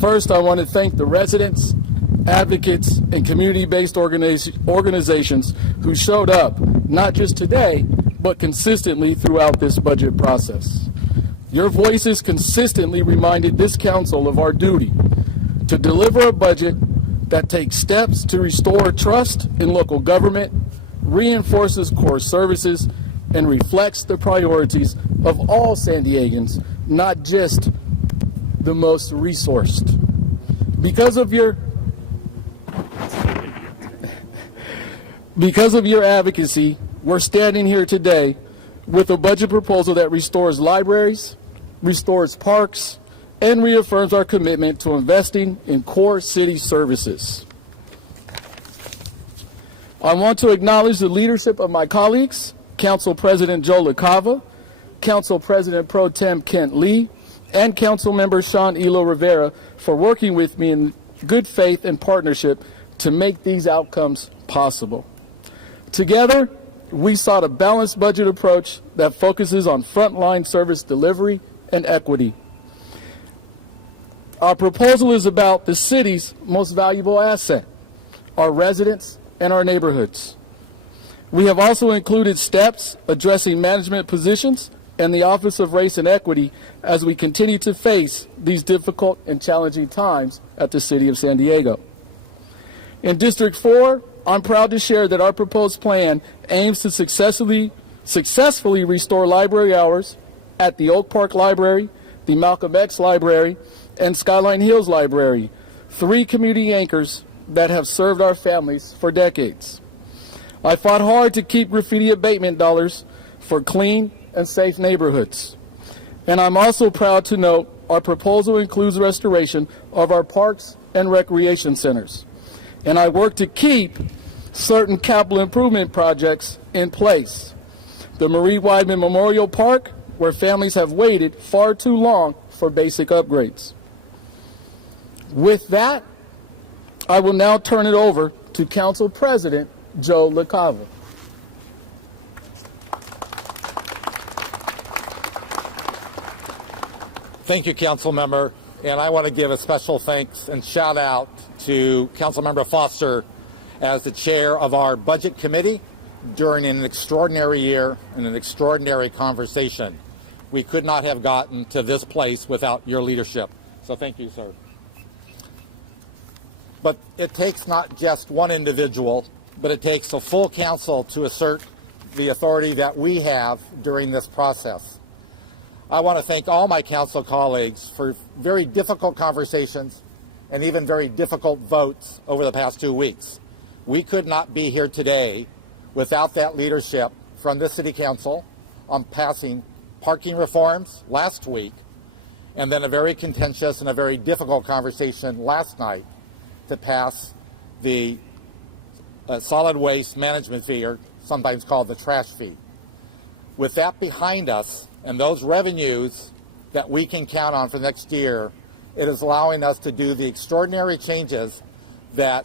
First, I want to thank the residents, advocates, and community-based organizations who showed up, not just today, but consistently throughout this budget process. Your voices consistently reminded this council of our duty to deliver a budget that takes steps to restore trust in local government, reinforces core services, and reflects the priorities of all San Diegans, not just the most resourced. Because of your advocacy, we're standing here today with a budget proposal that restores libraries, restores parks, and reaffirms our commitment to investing in core city services. I want to acknowledge the leadership of my colleagues, Council President Joe LaCava, Council President Pro Tem Kent Lee, and Council Member Sean Elo Rivera for working with me in good faith and partnership to make these outcomes possible. Together, we sought a balanced budget approach that focuses on frontline service delivery and equity. Our proposal is about the city's most valuable asset, our residents and our neighborhoods. We have also included steps addressing management positions and the Office of Race and Equity as we continue to face these difficult and challenging times at the City of San Diego. In District 4, I'm proud to share that our proposed plan aims to successfully restore library hours at the Oak Park Library, the Malcolm X Library, and Skyline Hills Library, 3 community anchors that have served our families for decades. I fought hard to keep graffiti abatement dollars for clean and safe neighborhoods. And I'm also proud to note our proposal includes restoration of our parks and recreation centers. And I work to keep certain capital improvement projects in place. The Marie Weidman Memorial Park, where families have waited far too long for basic upgrades. With that, I will now turn it over to Council President Joe LaCava. Thank you, Council Member, and I want to give a special thanks and shout out to Council Member Foster as the chair of our Budget Committee during an extraordinary year and an extraordinary conversation. We could not have gotten to this place without your leadership. So thank you, sir. But it takes not just one individual, but it takes a full council to assert the authority that we have during this process. I want to thank all my council colleagues for very difficult conversations and even very difficult votes over the past 2 weeks. We could not be here today without that leadership from the City Council on passing parking reforms last week, and then a very contentious and a very difficult conversation last night to pass the solid waste management fee, or sometimes called the trash fee. With that behind us and those revenues that we can count on for next year, it is allowing us to do the extraordinary changes that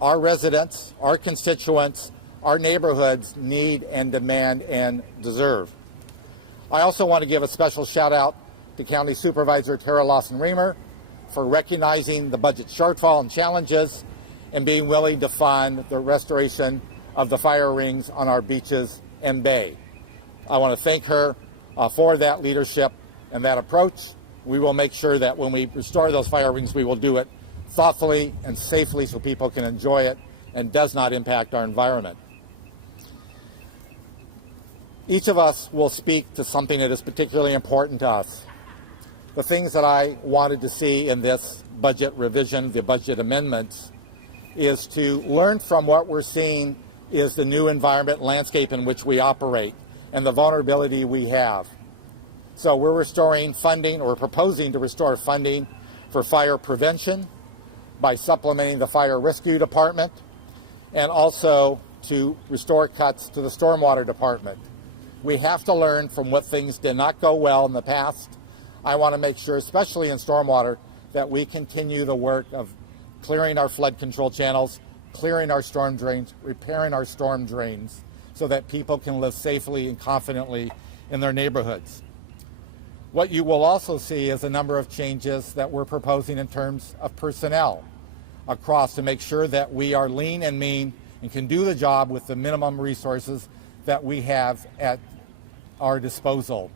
our residents, our constituents, our neighborhoods need and demand and deserve. I also want to give a special shout out to County Supervisor Tara Lawson-Remer for recognizing the budget shortfall and challenges and being willing to fund the restoration of the fire rings on our beaches and bay. I want to thank her for that leadership and that approach. We will make sure that when we restore those fire rings, we will do it thoughtfully and safely so people can enjoy it and does not impact our environment. Each of us will speak to something that is particularly important to us. The things that I wanted to see in this budget revision, the budget amendments, is to learn from what we're seeing is the new environment landscape in which we operate and the vulnerability we have. So we're restoring funding, or proposing to restore funding for fire prevention by supplementing the fire rescue department, and also to restore cuts to the stormwater department. We have to learn from what things did not go well in the past. I want to make sure, especially in stormwater, that we continue the work of clearing our flood control channels, clearing our storm drains, repairing our storm drains, so that people can live safely and confidently in their neighborhoods. What you will also see is a number of changes that we're proposing in terms of personnel across to make sure that we are lean and mean and can do the job with the minimum resources that we have at our disposal.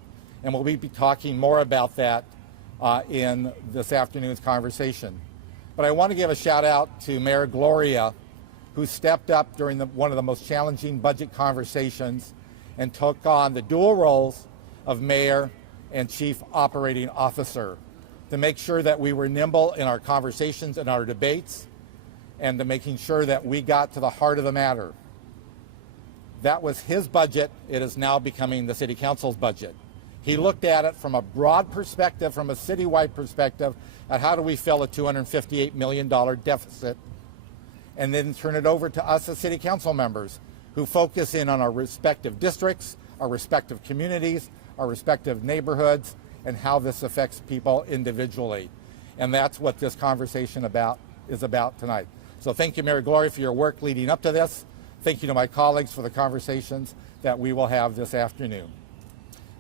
And we'll be talking more about that in this afternoon's conversation. But I want to give a shout out to Mayor Gloria, who stepped up during one of the most challenging budget conversations and took on the dual roles of mayor and chief operating officer to make sure that we were nimble in our conversations and our debates and to making sure that we got to the heart of the matter. That was his budget. It is now becoming the City Council's budget. He looked at it from a broad perspective, from a citywide perspective, at how do we fill a $258 million deficit, and then turn it over to us as City Council members who focus in on our respective districts, our respective communities, our respective neighborhoods, and how this affects people individually. And that's what this conversation is about tonight. So thank you, Mayor Gloria, for your work leading up to this. Thank you to my colleagues for the conversations that we will have this afternoon.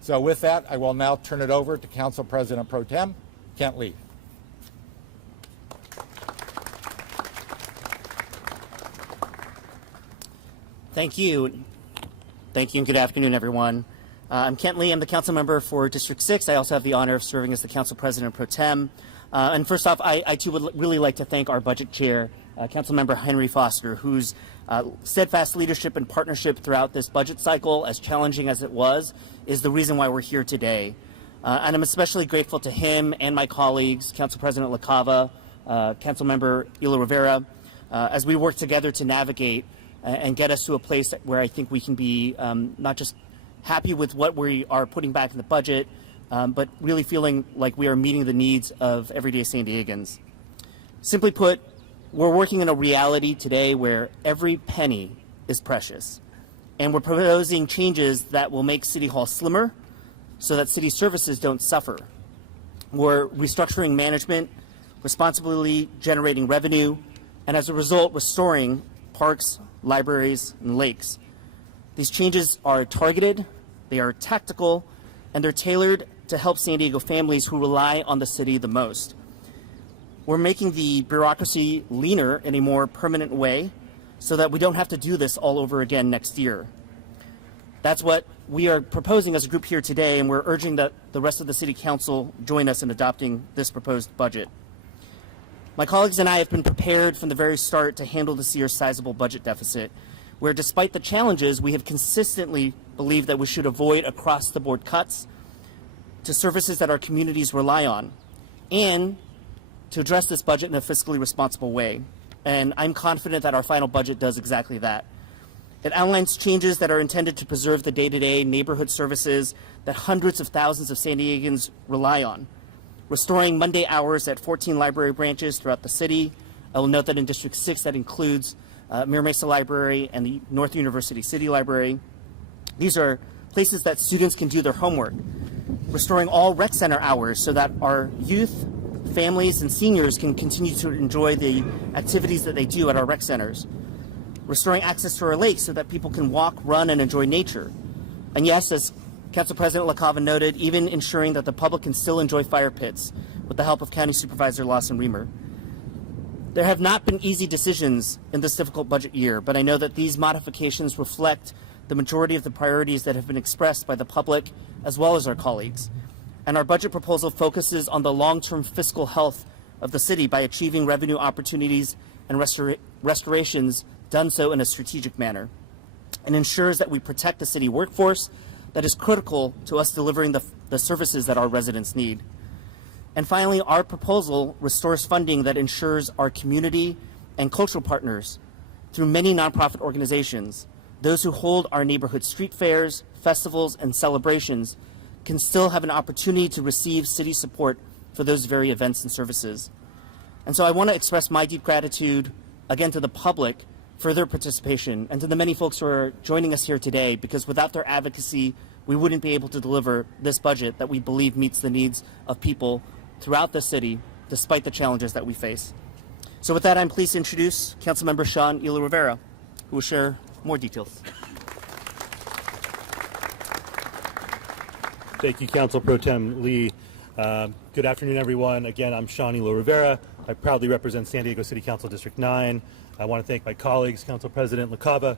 So with that, I will now turn it over to Council President Pro Tem Kent Lee. Thank you. Thank you and good afternoon, everyone. I'm Kent Lee. I'm the council member for District 6. I also have the honor of serving as the council president pro tem. And first off, I too would really like to thank our budget chair, council member Henry Foster, whose steadfast leadership and partnership throughout this budget cycle, as challenging as it was, is the reason why we're here today. And I'm especially grateful to him and my colleagues, Council President LaCava, Council Member Ila Rivera, as we work together to navigate and get us to a place where I think we can be not just happy with what we are putting back in the budget, but really feeling like we are meeting the needs of everyday San Diegans. Simply put, we're working in a reality today where every penny is precious. And we're proposing changes that will make City Hall slimmer so that city services don't suffer. We're restructuring management, responsibly generating revenue, and as a result, restoring parks, libraries, and lakes. These changes are targeted, they are tactical, and they're tailored to help San Diego families who rely on the city the most. We're making the bureaucracy leaner in a more permanent way so that we don't have to do this all over again next year. That's what we are proposing as a group here today, and we're urging that the rest of the City Council join us in adopting this proposed budget. My colleagues and I have been prepared from the very start to handle this year's sizable budget deficit, where despite the challenges, we have consistently believed that we should avoid across-the-board cuts to services that our communities rely on, and to address this budget in a fiscally responsible way. And I'm confident that our final budget does exactly that. It outlines changes that are intended to preserve the day-to-day neighborhood services that hundreds of thousands of San Diegans rely on, restoring Monday hours at 14 library branches throughout the city. I will note that in District 6 that includes Mira Mesa Library and the North University City Library. These are places that students can do their homework, restoring all rec center hours so that our youth, families, and seniors can continue to enjoy the activities that they do at our rec centers, restoring access to our lakes so that people can walk, run, and enjoy nature. And yes, as Council President LaCava noted, even ensuring that the public can still enjoy fire pits with the help of County Supervisor Lawson Reamer. There have not been easy decisions in this difficult budget year, but I know that these modifications reflect the majority of the priorities that have been expressed by the public as well as our colleagues. And our budget proposal focuses on the long-term fiscal health of the city by achieving revenue opportunities and restorations done so in a strategic manner, and ensures that we protect the city workforce that is critical to us delivering the services that our residents need. And finally, our proposal restores funding that ensures our community and cultural partners through many nonprofit organizations, those who hold our neighborhood street fairs, festivals, and celebrations, can still have an opportunity to receive city support for those very events and services. And so I want to express my deep gratitude, again, to the public for their participation and to the many folks who are joining us here today, because without their advocacy, we wouldn't be able to deliver this budget that we believe meets the needs of people throughout the city, despite the challenges that we face. So with that, I'm pleased to introduce Councilmember Sean Ila Rivera, who will share more details. Thank you, Council Pro Tem Lee. Good afternoon, everyone. Again, I'm Sean Elo Rivera. I proudly represent San Diego City Council District 9. I want to thank my colleagues, Council President LaCava,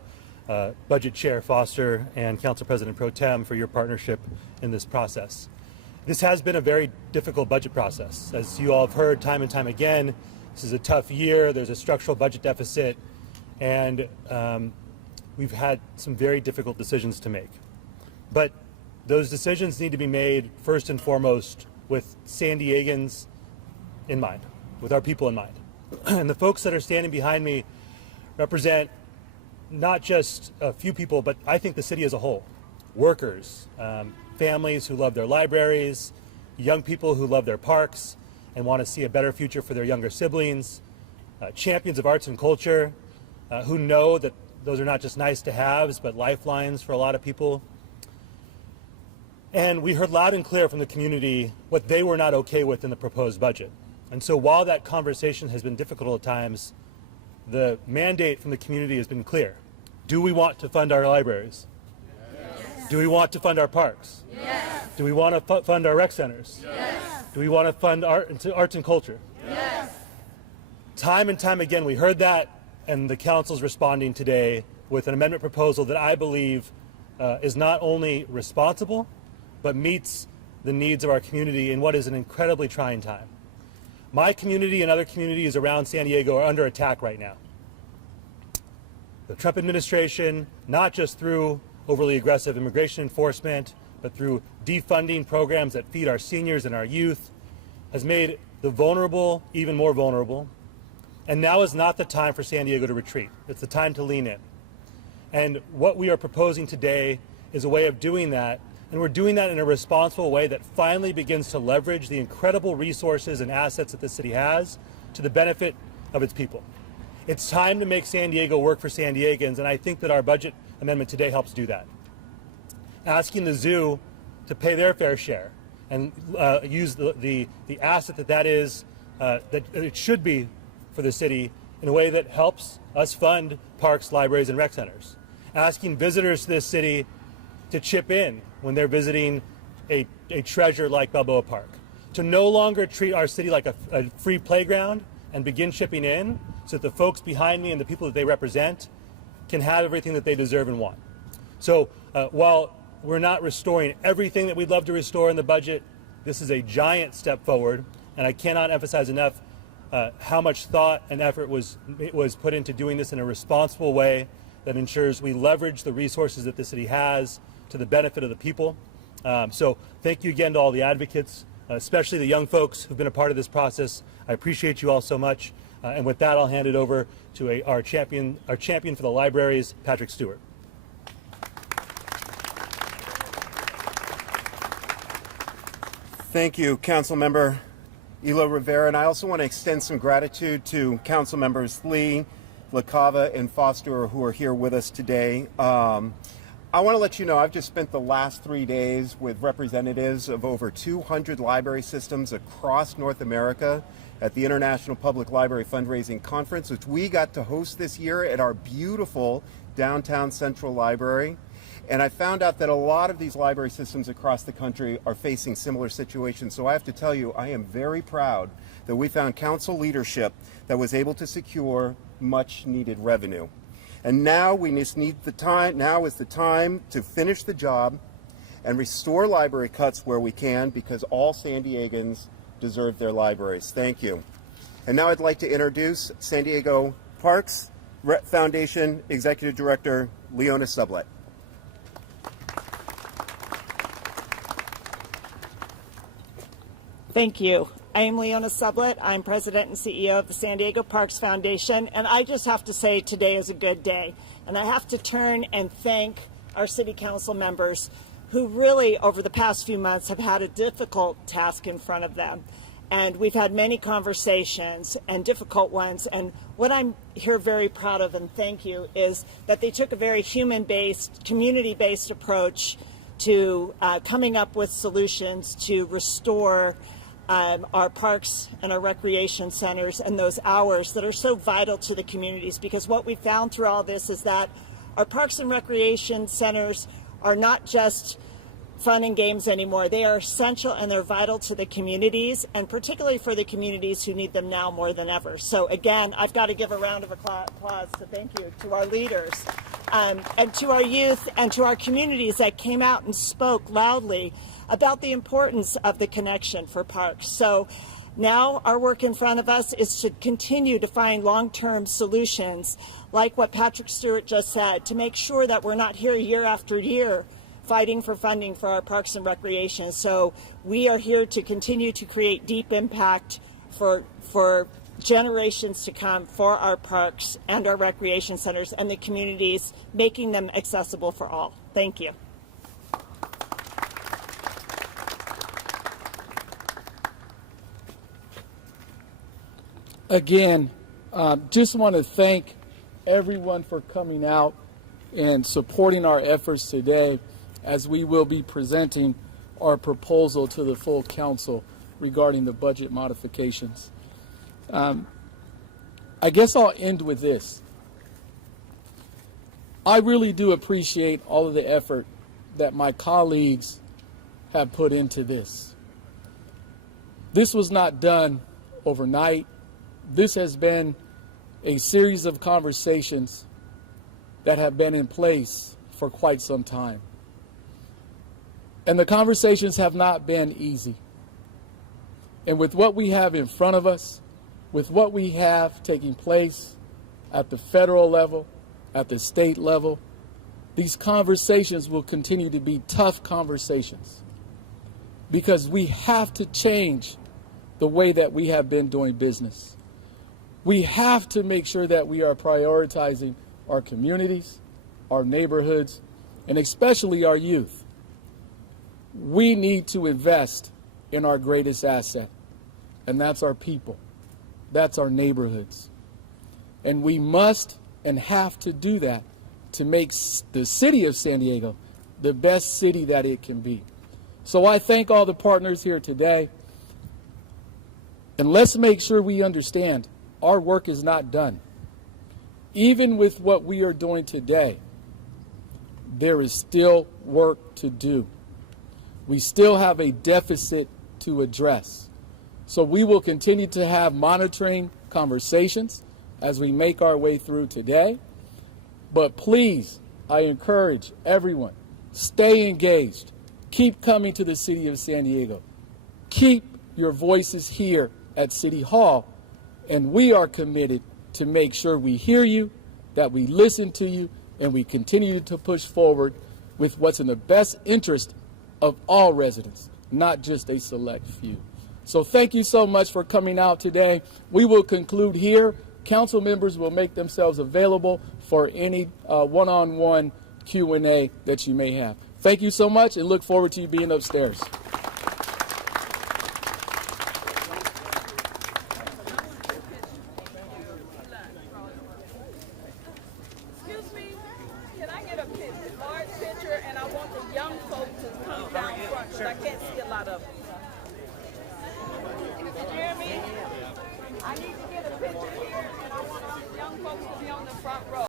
Budget Chair Foster, and Council President Pro Tem for your partnership in this process. This has been a very difficult budget process. As you all have heard time and time again, this is a tough year. There's a structural budget deficit, and we've had some very difficult decisions to make. But those decisions need to be made first and foremost with San Diegans in mind, with our people in mind. And the folks that are standing behind me represent not just a few people, but I think the city as a whole. Workers, families who love their libraries, young people who love their parks and want to see a better future for their younger siblings, champions of arts and culture who know that those are not just nice to haves, but lifelines for a lot of people. And we heard loud and clear from the community what they were not okay with in the proposed budget. And so while that conversation has been difficult at times, the mandate from the community has been clear. Do we want to fund our libraries? Yes. Do we want to fund our parks? Yes. Do we want to fund our rec centers? Yes. Do we want to fund arts and culture? Yes. Time and time again we heard that, and the council's responding today with an amendment proposal that I believe is not only responsible, but meets the needs of our community in what is an incredibly trying time. My community and other communities around San Diego are under attack right now. The Trump administration, not just through overly aggressive immigration enforcement, but through defunding programs that feed our seniors and our youth, has made the vulnerable even more vulnerable. And now is not the time for San Diego to retreat. It's the time to lean in. And what we are proposing today is a way of doing that. And we're doing that in a responsible way that finally begins to leverage the incredible resources and assets that the city has to the benefit of its people. It's time to make San Diego work for San Diegans, and I think that our budget amendment today helps do that. Asking the zoo to pay their fair share and use the asset that is, that it should be for the city in a way that helps us fund parks, libraries, and rec centers. Asking visitors to this city to chip in when they're visiting a treasure like Balboa Park. To no longer treat our city like a free playground and begin chipping in so that the folks behind me and the people that they represent can have everything that they deserve and want. So while we're not restoring everything that we'd love to restore in the budget, this is a giant step forward, and I cannot emphasize enough how much thought and effort was put into doing this in a responsible way that ensures we leverage the resources that the city has to the benefit of the people. So thank you again to all the advocates, especially the young folks who've been a part of this process. I appreciate you all so much. And with that, I'll hand it over to our champion for the libraries, Patrick Stewart. Thank you, Councilmember Elo Rivera. And I also want to extend some gratitude to Council Members Lee, LaCava, and Foster who are here with us today. I want to let you know I've just spent the last 3 days with representatives of over 200 library systems across North America at the International Public Library Fundraising Conference, which we got to host this year at our beautiful downtown Central Library. And I found out that a lot of these library systems across the country are facing similar situations. So I have to tell you, I am very proud that we found council leadership that was able to secure much needed revenue. And now we just need the time, now is the time to finish the job and restore library cuts where we can, because all San Diegans deserve their libraries. Thank you. And now I'd like to introduce San Diego Parks Foundation Executive Director, Leona Sublett. Thank you. I am Leona Sublett. I'm President and CEO of the San Diego Parks Foundation, and I just have to say today is a good day. And I have to turn and thank our City Council members who really, over the past few months, have had a difficult task in front of them. And we've had many conversations and difficult ones. And what I'm here very proud of, and thank you, is that they took a very human-based, community-based approach to coming up with solutions to restore our parks and our recreation centers and those hours that are so vital to the communities. Because what we found through all this is that our parks and recreation centers are not just fun and games anymore. They are essential and they're vital to the communities, and particularly for the communities who need them now more than ever. So again, I've got to give a round of applause to thank you to our leaders and to our youth and to our communities that came out and spoke loudly about the importance of the connection for parks. So now our work in front of us is to continue to find long-term solutions like what Patrick Stewart just said, to make sure that we're not here year after year fighting for funding for our parks and recreation. So we are here to continue to create deep impact for generations to come for our parks and our recreation centers and the communities, making them accessible for all. Thank you. Again, just want to thank everyone for coming out and supporting our efforts today, as we will be presenting our proposal to the full council regarding the budget modifications. I guess I'll end with this. I really do appreciate all of the effort that my colleagues have put into this. This was not done overnight. This has been a series of conversations that have been in place for quite some time. And the conversations have not been easy. And with what we have in front of us, with what we have taking place at the federal level, at the state level, these conversations will continue to be tough conversations, because we have to change the way that we have been doing business. We have to make sure that we are prioritizing our communities, our neighborhoods, and especially our youth. We need to invest in our greatest asset, and that's our people. That's our neighborhoods. And we must and have to do that to make the city of San Diego the best city that it can be. So I thank all the partners here today. And let's make sure we understand our work is not done. Even with what we are doing today, there is still work to do. We still have a deficit to address. So we will continue to have monitoring conversations as we make our way through today. But please, I encourage everyone, stay engaged. Keep coming to the city of San Diego. Keep your voices here at City Hall. And we are committed to make sure we hear you, that we listen to you, and we continue to push forward with what's in the best interest of all residents, not just a select few. So thank you so much for coming out today. We will conclude here. Council members will make themselves available for any one-on-one Q&A that you may have. Thank you so much, and look forward to you being upstairs. Excuse me, can I get a large picture, and I want the young folks to come down front, because I can't see a lot of them. Did you hear me? I need to get a picture here, and I want young folks to be on the front row.